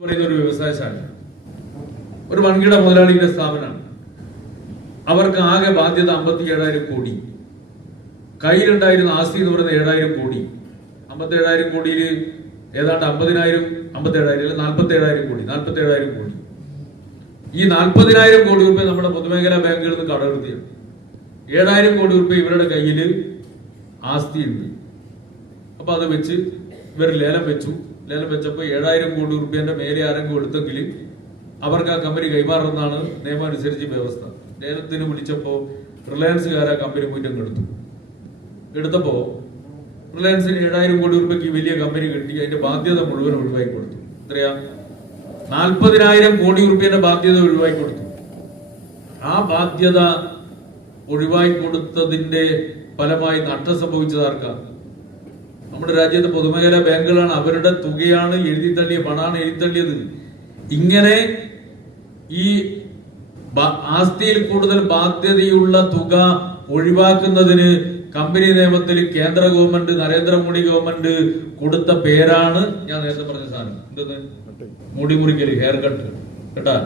പറയുന്ന ഒരു വ്യവസായശാല, ഒരു വൻകിട മുതലാളിയുടെ സ്ഥാപനമാണ്. അവർക്ക് ആകെ ബാധ്യത 57,000 കോടി. കയ്യിലുണ്ടായിരുന്ന ആസ്തി എന്ന് പറയുന്നത് 7,000 കോടി. 57,000 കോടിയിൽ ഏതാണ്ട് 47,000 കോടി. 47,000 കോടി. ഈ 40,000 കോടി രൂപ നമ്മുടെ പൊതുമേഖലാ ബാങ്കുകളിൽ നിന്ന് കടമെടുത്തിയാണ്. 7,000 കോടി രൂപ ഇവരുടെ കയ്യിൽ ആസ്തി ഉണ്ട്. അപ്പൊ അത് വെച്ച് ഇവർ ലേലം വെച്ചു. ലേലം വെച്ചപ്പോൾ 7,000 കോടി രൂപയുടെ മേലെ ആരെങ്കിലും എടുത്തെങ്കിൽ അവർക്ക് ആ കമ്പനി കൈമാറുന്നതാണ് നിയമം അനുസരിച്ച് വ്യവസ്ഥ. ലേലത്തിന് വിളിച്ചപ്പോൾ റിലയൻസുകാർ ആ കമ്പനി മുറ്റം എടുത്തപ്പോ റിലയൻസിന് 7,000 കോടി രൂപയ്ക്ക് വലിയ കമ്പനി കിട്ടി. അതിന്റെ ബാധ്യത മുഴുവൻ ഒഴിവാക്കി കൊടുത്തു. എത്രയാ? 40,000 കോടി രൂപയുടെ ബാധ്യത ഒഴിവാക്കി കൊടുത്തു. ആ ബാധ്യത ഒഴിവാക്കി കൊടുത്തതിന്റെ ഫലമായി നഷ്ടം സംഭവിച്ചത് ആർക്കാണ്? നമ്മുടെ രാജ്യത്തെ പൊതുമേഖലാ ബാങ്കുകളാണ്. അവരുടെ തുകയാണ് എഴുതിത്തള്ളിയ പണമാണ് എഴുതിത്തള്ളിയത്. ഇങ്ങനെ ഈ ആസ്തിയിൽ കൂടുതൽ ബാധ്യതയുള്ള തുക ഒഴിവാക്കുന്നതിന് കമ്പനി നിയമത്തിൽ കേന്ദ്ര ഗവൺമെന്റ്, നരേന്ദ്രമോദി ഗവൺമെന്റ് കൊടുത്ത പേരാണ് ഞാൻ നേരത്തെ പറഞ്ഞ സാധനം. എന്തെന്ന്? മുടിമുറിക്കല്, ഹെയർ കട്ട് കേട്ടാ.